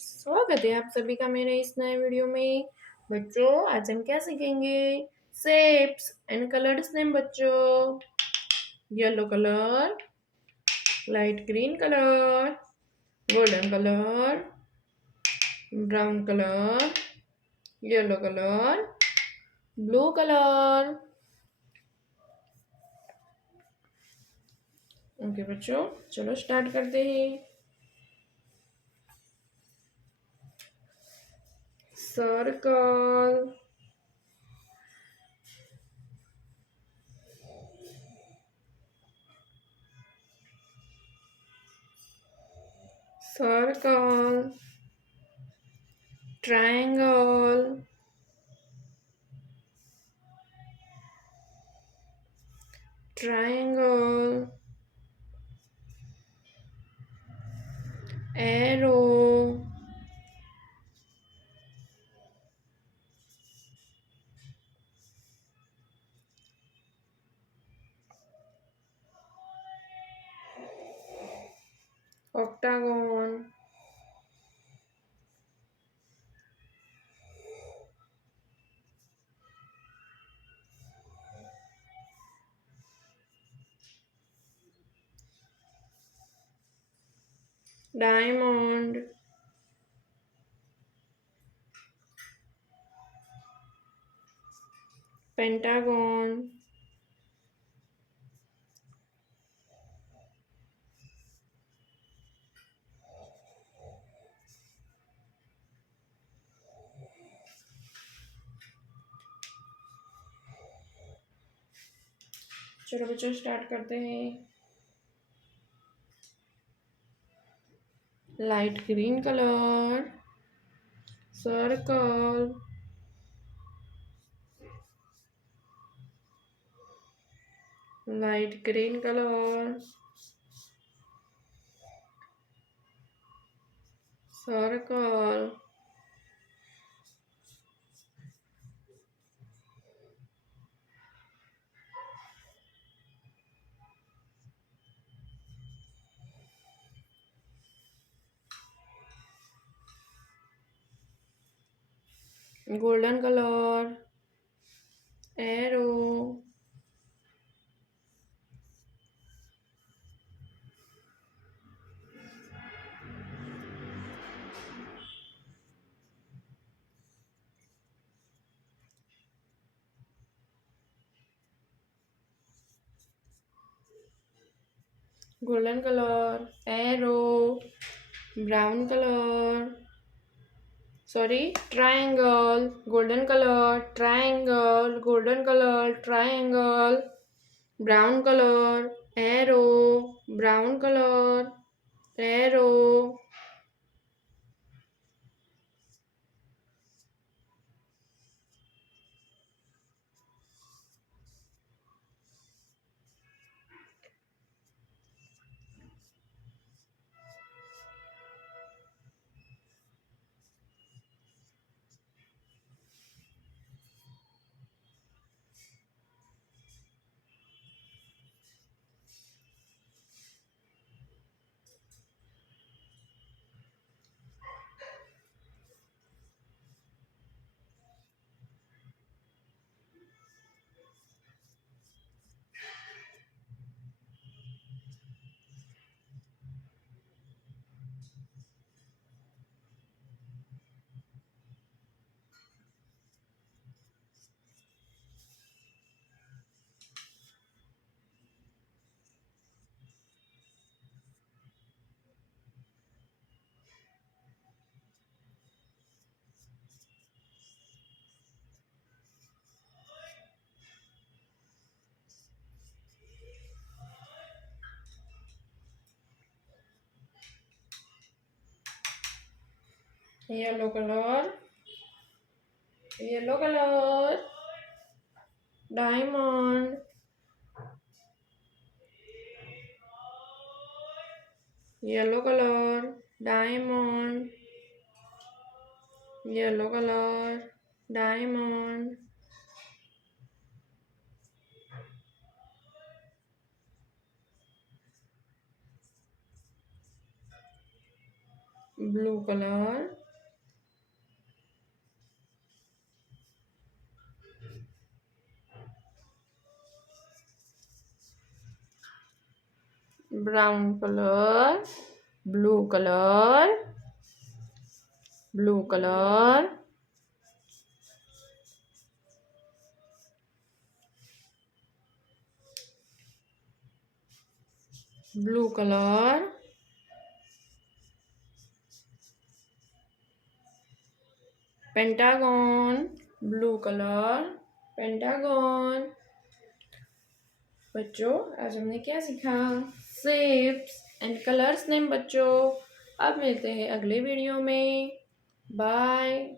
स्वागत है आप सभी का मेरे इस नए वीडियो में। बच्चों आज हम क्या सीखेंगे? शेप्स एंड कलर्स नेम बच्चों। Yellow colour, light green colour, golden colour, brown colour, yellow colour, blue colour. Okay बच्चों, चलो स्टार्ट करते हैं। Circle, circle, triangle, triangle, arrow, octagon, diamond, pentagon, चलो बच्चों स्टार्ट करते हैं। Light green colour, circle, light green colour, circle, golden color, arrow, golden color, arrow, brown color, sorry, triangle, golden color, triangle, golden color, triangle, brown color, arrow, brown color, arrow, yellow color, yellow color, diamond, yellow color, diamond, yellow color, diamond, blue colour, brown colour, blue colour, blue colour, blue colour, pentagon, blue colour, pentagon. बच्चों आज हमने क्या सीखा? Shapes and colours name बच्चों। अब मिलते हैं अगले वीडियो में। बाय।